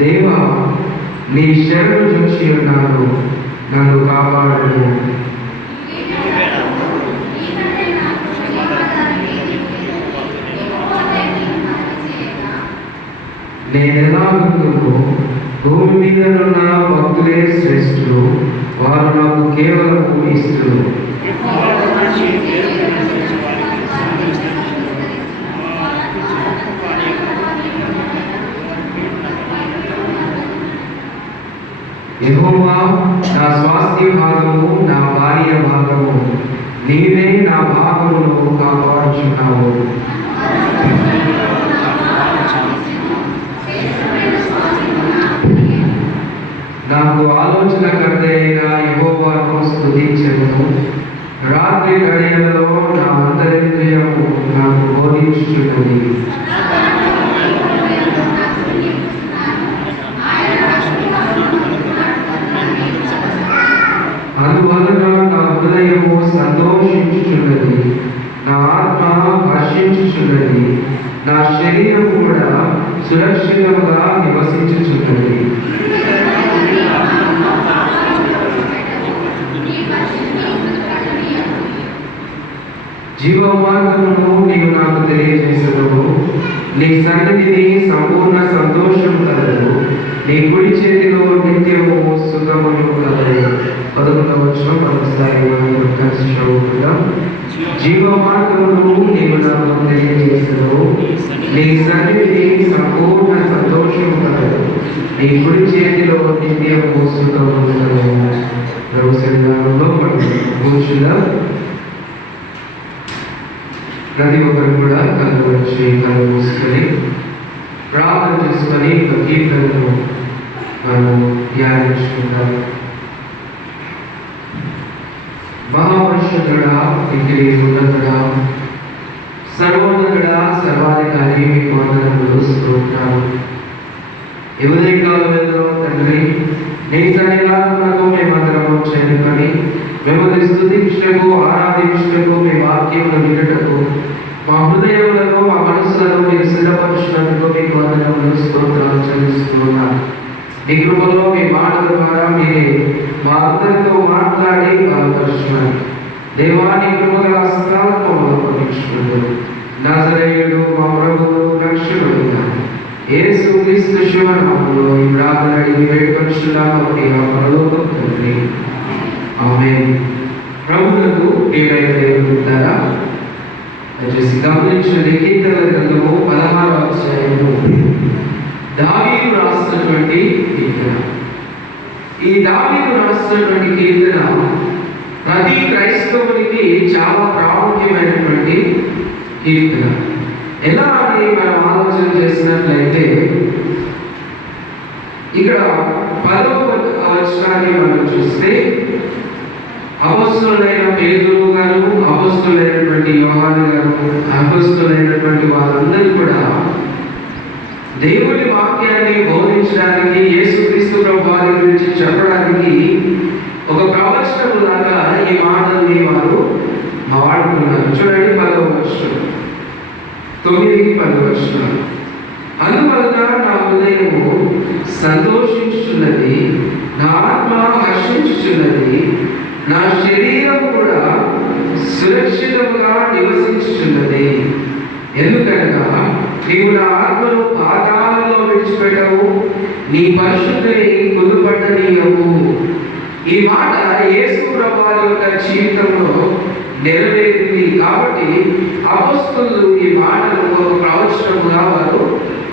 దేవా, నీ శరణు చూచి ఉన్నాను, నన్ను కాపాడు. నేనెలా ఉందో భూమి మీద ఉన్న భక్తులే శ్రేష్ఠులు, వారు నాకు కేవలం ఇష్టలు. యెహోవా నా స్వాస్థ్య భాగము, నా భార్య భాగము, నీవే నా భాగమును కాపాడుచున్నావు. నాకు ఆలోచనకర్త అయిన యెహోవాను స్తుతించెదను. రాత్రి గడియలలో నా అంతరింద్రియము నాకు బోధించుచున్నది. అందువలన నా హృదయము సంతోషించుచున్నది, నా ఆత్మ హర్షించుచున్నది, నా శరీరం కూడా సురక్షితంగా నివసించుచున్నది. జీవమార్గమును నీవు నాకు తెలియజేసెదవు. నీ సన్నిధిని సంపూర్ణ సంతోషం కలదు, నీ కుడి చేతిలో నిత్యము సుఖమును కలదు. 11వ వచనం ఒకసారి మనం కలిసి చదువుకుందాం. జీవమార్గమును నీవు నాకు తెలియజేసెదవు, నీ సన్నిధిని సంపూర్ణ సంతోషం కలదు, నీ కుడి చేతిలో నిత్యము సుఖమును కలదు. శరీరంలో కూర్చుందాం. ప్రతి ఒక్కరు కూడా కళ్ళు వచ్చి కళ్ళు మూసుకొని ప్రార్థన చేసుకొని కీర్తనను మనం ధ్యానించుకుంటాం. మహాపరిషుద్ధుడా, ఇంటికి ఉన్నతుడా, సర్వోన్నతుడా, సర్వాధికారి, మీకు వందనములు, స్తోత్రాలు. ఈ ఉదయకాలంలో తండ్రి, నీ సన్నిధానమునకు మేమందరము చేరుకొని మిమ్మల్ని స్తుతించుటకు, ఆరాధించుటకు, మీ వాక్యమును వినుటకు మా హృదయములను, మా మనసులను మీరు సిద్ధపరచినందుకు మీకు వందనములు, స్తోత్రాలు చెల్లిస్తున్నాను. మీ కృపలో మీ మాటల ద్వారా మీరే మా అందరితో మాట్లాడి బలపరుచున్నారు. దేవా, నీ కృపగల హస్తాలకు అప్పగించుకున్నారు. నజరేయుడు మా ప్రభువు రక్షకుడైన యేసు క్రీస్తు శుభనామములో ఈ ప్రార్థన అడిగి వేడుకొనుచున్నాము పరలోకపు తండ్రి, ఆమేన్. ప్రభువులకు ప్రియమైన దేవులారా, దయచేసి గమనించండి. కీర్తనల గ్రంథము 16వ అధ్యాయము దావీదు రాసినటువంటి కీర్తన. ఈ దావీదు రాసినటువంటి కీర్తన ప్రతి క్రైస్తవునికి చాలా ప్రాముఖ్యమైనటువంటి కీర్తన. ఎలా అని మనం ఆలోచన చేసినట్లయితే ఇక్కడ 10వ వచనాన్ని మనం చూస్తే అపొస్తలులైన పేతురు గారు, అపొస్తలులైనటువంటి యోహాను గారు, అపొస్తలులైనటువంటి వారందరూ కూడా దేవుని వాక్యాన్ని బోధించడానికి, యేసుక్రీస్తు ప్రభు వారి గురించి చెప్పడానికి ఒక ప్రవచనములాగా ఈ మాటల్ని వారు వాడుకున్నారు. చూడండి 10వ వచనం, 9-10 వచనాలు. అందువలన నా హృదయము సంతోషించుచున్నది, నా ఆత్మ హర్షించుచున్నది, నా శరీరం కూడా సురక్షితంగా నివసించుచున్నది. ఎందుకనగా నీవు నా ఆత్మను పాతాళంలో విడిచిపెట్టవు, నీ పరిశుద్ధిని కుదుపట్టనీయవు. ఈ మాట యేసు ప్రభువారి యొక్క జీవితంలో నెరవేరింది. కాబట్టి అపొస్తలులు ఈ మాటను ఒక ప్రవచనముగా వారు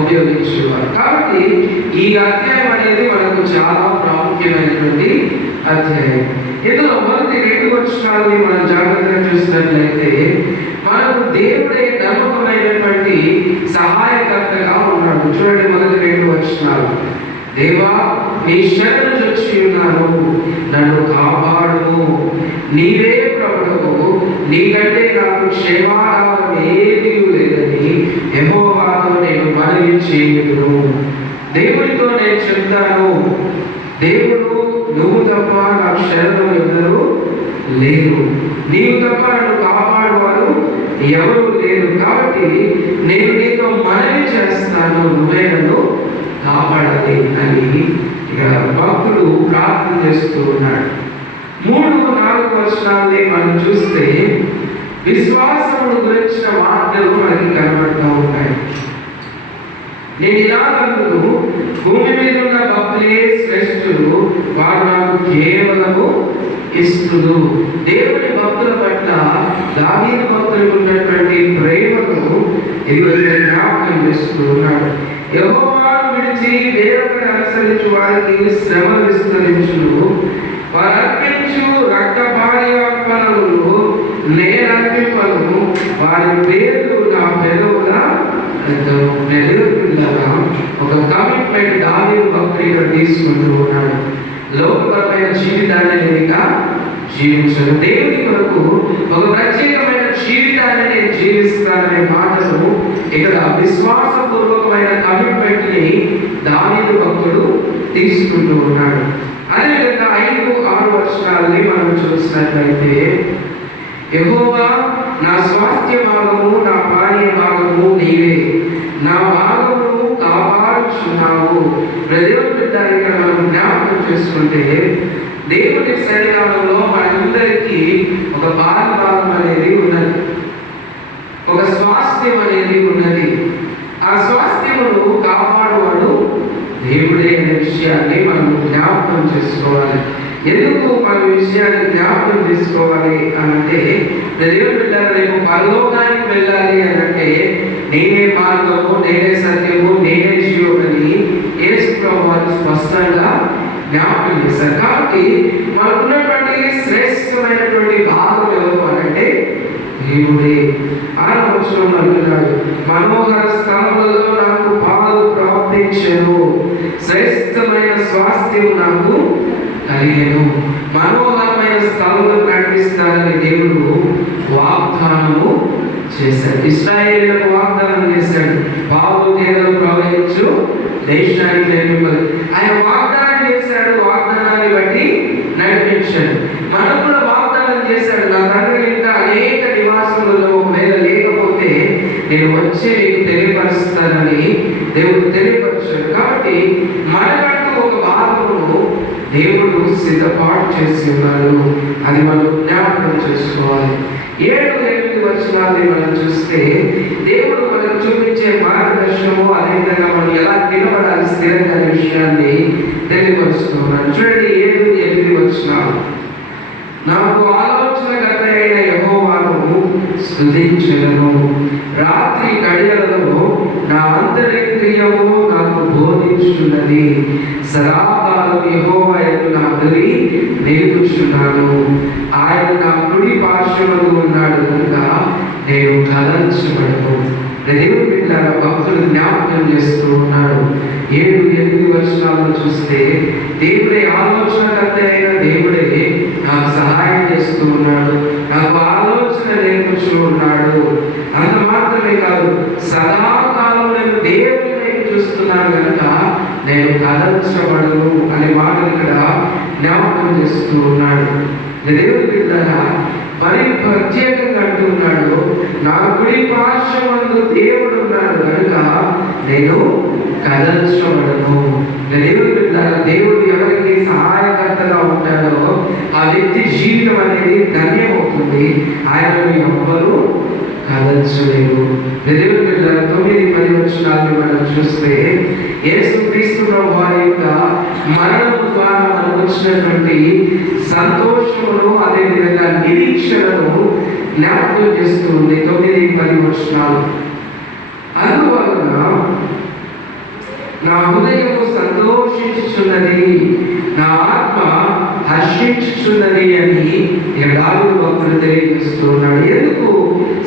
ఉపయోగించేవారు. కాబట్టి ఈ అధ్యాయం అనేది మనకు చాలా ప్రాముఖ్యమైనటువంటి అధ్యాయం. ఇందులో మొదటి 2 వచనాలని మనం జాగ్రత్తగా చూసినట్లయితే మనకు దేవుడే నమ్మకమైనటువంటి సహాయకర్తగా ఉన్నాడు. చూడండి మొదటి 2 వచనాలు. దేవా, నీ శరణు చొచ్చి ఉన్నాను, నన్ను కాపాడు. నీవే ప్రభువు, నీకంటే నాకు క్షేమారాధన ఏదీ లేదని యెహోవాతో నేను మనవి చేయుదును. దేవుడితో నేను చెప్తాను, దేవుడు నువ్వు తప్ప నాకు శరణు ఎవరు లేరు, నీవు తప్ప నన్ను కాపాడువారు ఎవరు లేరు. కాబట్టి నేను నీతో మనవి చేస్తాను, నువ్వే నన్ను కాపాడాలి అని ఇక భక్తుడు ప్రార్థన చేస్తూ ఉన్నాడు. 3-4 వచనాలని మనం చూస్తే విశ్వాసమును గురించిన వార్తలు మనకి కనబడుతూ ఉంటాయి. నేను ఇలా అందుకు భూమి మీద ఉన్న భక్తులే శ్రేష్ఠులు, వారు నాకు కేవలము ఇస్తులు. దేవుని భక్తుల పట్ల దావీదు భక్తులకు ఉన్నటువంటి ప్రేమను ఇది జ్ఞాపకం చేస్తూ ఉన్నాడు. యెహోవాను విడిచి వేరొకరిని అనుసరించు వారికి శ్రమలు విస్తరించును. వారు అర్పించు రక్తపాని అర్పణలు నేను అర్పింపను, వారి పేర్లు నా పెదవుల పిల్లగా ఒక కమిట్మెంట్ దావీదు భక్తుడు ఇక్కడ తీసుకుంటూ ఉన్నాడు. లోకపరమైన జీవితాన్ని నేను జీవించను, దేవుని కొరకు ఒక ప్రత్యేకమైన జీవితాన్ని నేను జీవిస్తాననే మాటను ఇక్కడ విశ్వాసపూర్వకమైన కమిట్మెంట్ ని దావీదు భక్తుడు తీసుకుంటూ ఉన్నాడు. అదేవిధంగా 5-6 వచనాలని మనం చూసినట్లయితే, యెహోవా నా స్వాస్థ్య భాగము, నా పానీయ భాగము నీవే, నా భాగమును కాపాడుచున్నావు. దేవుని బిడ్డ ఇక్కడ మనం జ్ఞాపకం చేసుకుంటే, దేవుని సన్నిధానంలో మనందరికీ ఒక భాగం అనేది ఉన్నది, ఒక స్వాస్థ్యం అనేది ఉన్నది. ఆ స్వాస్థ్యమును కాపాడువాడు దేవుడే అనే విషయాన్ని మనం జ్ఞాపకం చేసుకోవాలి. ఎందుకు మన విషయాన్ని జ్ఞాపకం చేసుకోవాలి అంటే, దేవుని బిడ్డలు రేపు పరలోకానికి వెళ్ళాలి అని అంటే నేనే మార్గము, నేనే సత్యము, నేనే జీవమని యేసు ప్రభువు స్పష్టంగా జ్ఞాపకం చేశారు. కాబట్టి మనకున్నటువంటి శ్రేష్టమైనటువంటి భాగం ఎవరు అంటే దేవుడే. 6వ వచనంలో అంటున్నాడు, మనోహర స్థలములలో నాకు పాలు ప్రాప్తించెను, శ్రేష్టమైన స్వాస్థ్యం నాకు కలిగెను. మనోహరమైన స్థలములను నడిపిస్తానని దేవుడు వాగ్దానము చేశాడు. ఇశ్రాయేలులకు వాగ్దానం చేశాడు, పాలు తేనెలు ప్రవహించు దేశానికి నడిపించాలి. ఆయన వాగ్దానం చేశాడు, వాగ్దానాన్ని బట్టి నడిపించాడు. మనకు కూడా వాగ్దానం చేశాడు, నా తండ్రి ఇంకా అనేక నివాసములలో ఒకవేళ లేకపోతే నేను వచ్చి నీకు తెలియపరుస్తానని దేవుడు తెలియపరిచాడు. కాబట్టి మనకంటూ ఒక భాగమును దేవుడు సిద్ధపాటు చేసి ఉన్నాడు. అది మనం జ్ఞాపకం చేసుకోవాలి. 7-8 వచనాన్ని మనం చూస్తే దేవుడు మనకు చూపించే మార్గదర్శనము, అదేవిధంగా మనం ఎలా నిలబడాలి స్థిరంగా అనే విషయాన్ని తెలియపరుస్తున్నాడు. చూడండి 7-8 వచనాలు. నాకు ఆలోచనకర్త అయిన యెహోవాను స్తుతించెదను, రాత్రి గడియలలో నా అంతరింద్రియము నాకు బోధించున్నది, సదాకాలం యెహోవా యందు నా గురి నిలుపుచున్నాను. ఆయన నా కుడి పార్శ్వమున ఉన్నాడు కనుక నేను కదల్చబడను. దేవుని బిడ్డలారా, భక్తులు జ్ఞాపకం చేస్తూ ఉన్నాడు. 7-8 వచనాలను చూస్తే దేవుడే ఆలోచనకర్త అయిన దేవుడే నాకు సహాయం చేస్తూ ఉన్నాడు, నాకు ఆలోచన నేర్పుతూ ఉన్నాడు. అంత మాత్రమే కాదు, సదాకాలం నేను దేవుని వైపు చూస్తున్నాను కనుక నేను కదల్చబడను అనే మాటలు ఇక్కడ జ్ఞాపకం చేస్తూ ఉన్నాడు. దేవుని బిడ్డలారా, మరి ప్రత్యేకంగా అంటున్నాడు, నా కుడి పార్శ్వమందు దేవుడు ఉన్నాడు కనుక నేను కదల్చబడను. దేవుని బిడ్డలారా, దేవుడు ఎవరికి సహాయకర్తగా ఉంటాడో ఆ వ్యక్తి జీవితం అనేది ధన్యమవుతుంది. ఆయనను ఎవ్వరూ కదల్చలేరు. దేవుని బిడ్డలారా, 9-10 వచనాలను మనం చూస్తే, యేసుక్రీస్తు ప్రభువు వారి యొక్క మరణం ద్వారా మనకు వచ్చినటువంటి సంతోషమును, అదేవిధంగా నిరీక్షణను జ్ఞాపకం చేస్తూ ఉంది. 9-10 వచనాలు. అందువలన నా హృదయము సంతోషించుచున్నది, నా ఆత్మ హర్షించుచున్నది అని దావీదు భక్తుడు తెలియజేస్తూ ఉన్నాడు. ఎందుకు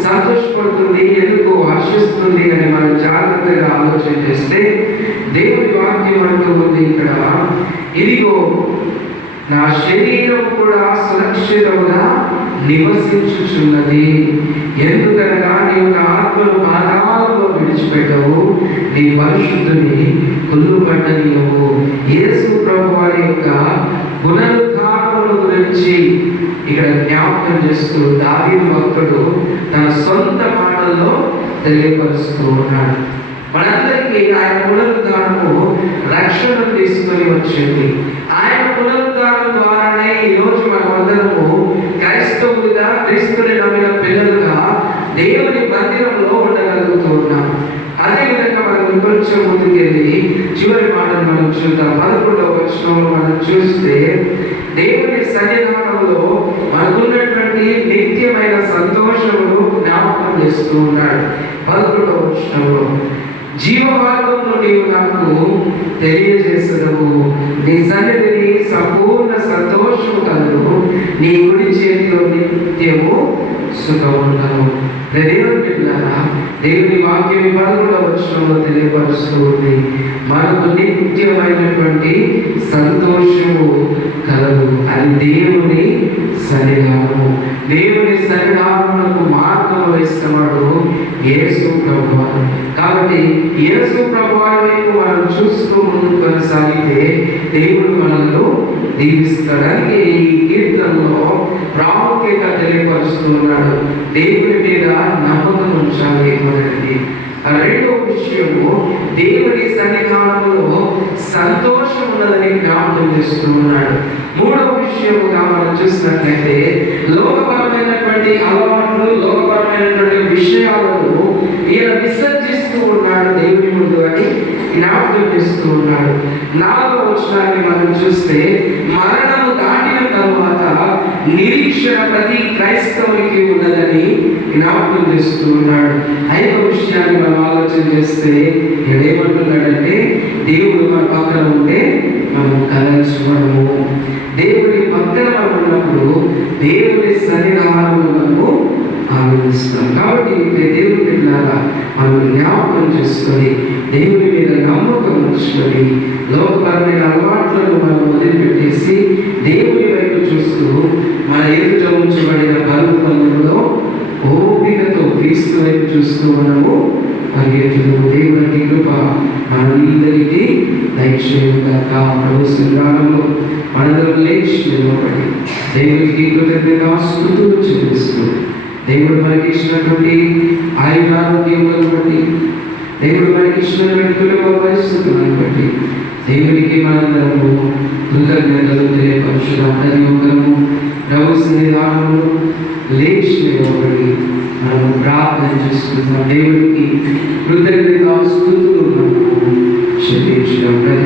సంతోషపడుతుంది, ఎందుకు హర్షిస్తుంది అని మనం జాగ్రత్తగా ఆలోచన చేస్తే దేవుని వాక్యం అంటూ ఉంది ఇక్కడ, ఇదిగో నా శరీరం కూడా సురక్షితముగా నివసించుచున్నది, ఎందుకనగా నీవు నా ఆత్మను పాతాళంలో విడిచిపెట్టవు, నీ పరిశుద్ధుని కుళ్ళుపట్టనీయవు. యేసు ప్రభువు వారి యొక్క పునరుద్ధానముల గురించి ఇక్కడ జ్ఞాపకం చేస్తూ దావీదు భక్తుడు తన సొంత మాటల్లో తెలియపరుస్తూ ఉన్నాడు. మనందరికీ ఆయన పునరుద్ధానము వచ్చింది. ఆయన పునరుద్ధానం ద్వారానే ఈరోజు మనమందరము క్రైస్తవులుగా, క్రీస్తుని నమ్మిన పిల్లలుగా దేవుని మందిరంలో ఉండగలుగుతున్నాం. అదేవిధంగా మనం ఇంకొంచెం ముందుకెళ్ళి చివరి మాటను మనం చూద్దాం. 11వ వచనంలో మనం చూస్తే దేవుని సన్నిధానంలో మనకున్నటువంటి నిత్యమైన సంతోషమును జ్ఞాపకం చేస్తూ ఉన్నాడు. 11వ వచనంలో జీవమార్గంలో నీవు నాకు తెలియజేసదవు, నీ సన్నిధిని సంపూర్ణ సంతోషము కలుగు, నీ కుడి చేతిలో నిత్యము సుఖముండను. దేవుని వాక్యం 11వ వచనంలో తెలియపరుస్తుంది, మనకు నిత్యమైనటువంటి సంతోషము కలదు. అది దేవుని సన్నిధానము. దేవుని సన్నిధానమునకు మార్గం వేసినవాడు యేసు ప్రభువారు. కాబట్టి యేసు ప్రభువారి వైపు మనం చూస్తూ ముందుకు కొనసాగితే దేవుడు మనల్ని దీవిస్తాడని ఈ కీర్తనలో ప్రాముఖ్యత తెలియపరుస్తున్నాడు. దేవుని మీద నమ్మకం ఉంచాలి. మొదటిది. రెండవ విషయము, దేవుని సన్నిధానంలో సంతోషం ఉన్నదని జ్ఞాపకం చేస్తూ ఉన్నాడు. మూడవ విషయముగా మనం చూసినట్లయితే లోకపరమైనటువంటి అలవాట్లు, లోకపరమైనటువంటి విషయాలను ఈయన విసర్జిస్తూ ఉన్నాడు దేవుని ముందు అని జ్ఞాపకం చేస్తూ ఉన్నాడు. 4వ వచనాన్ని మనం చూస్తే మరణము దాటిన తరువాత నిరీక్షణ ప్రతి క్రైస్తవునికి ఉన్నదని జ్ఞాపకం చేస్తూ ఉన్నాడు. 5వ విషయాన్ని మనం ఆలోచన చేస్తే ఏమంటున్నాడంటే దేవుడు మన పక్కన ఉంటే మనం కలర్చుకోవడము. దేవుడి పక్కన మనం ఉన్నప్పుడు దేవుడి సన్నిధానము మనము ఆనందిస్తాం. కాబట్టి దేవుడి పిల్లలా మనం జ్ఞాపకం చేసుకొని దేవుడి మీద నమ్మకం ఉంచుకొని లోకపరమైన అలవాట్లను మనం వదిలిపెట్టేసి దేవుడి వైపు చూస్తూ మన ఎదుట ఉంచబడిన పనులలో ఓపికతో క్రీస్తు వైపు చూస్తూ మనము పరిగెత్తును. దేవుడి కృప మనందరికీ దయచేయుగాక. ప్రభు సంఘాలలో మనందరం లేచి నిలబడి దేవుడికి కృతజ్ఞతాస్తుతులు చెల్లిస్తూ దేవుడు మనకి ఇచ్చినటువంటి ఆయురారోగ్యములను బట్టి, దేవుడు మనకి ఇచ్చినటువంటి కుటుంబ పరిస్థితులను బట్టి దేవుడికి మనందరము కృతజ్ఞతలు తెలియపరచుదాం. ప్రతి ఒక్కరము ప్రభు సన్నిధానంలో లేచి నిలబడి మనము ప్రార్థన చేసుకుందాం. దేవుడికి కృతజ్ఞతాస్తుతులు చెల్లించుదాం. ప్రతి